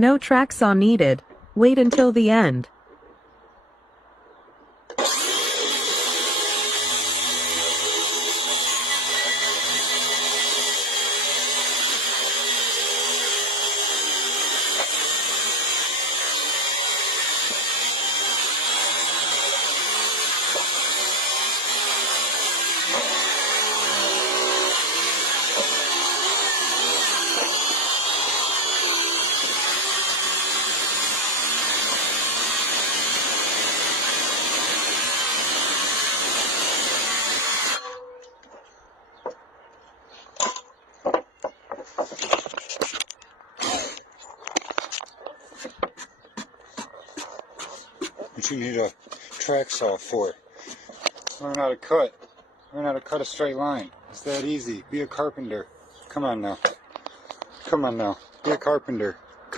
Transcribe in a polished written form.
No track saw needed. Wait until the end. What you need a track saw for. Learn how to cut. Learn how to cut a straight line. It's that easy. Be a carpenter. Come on now. Come on now. Be a carpenter.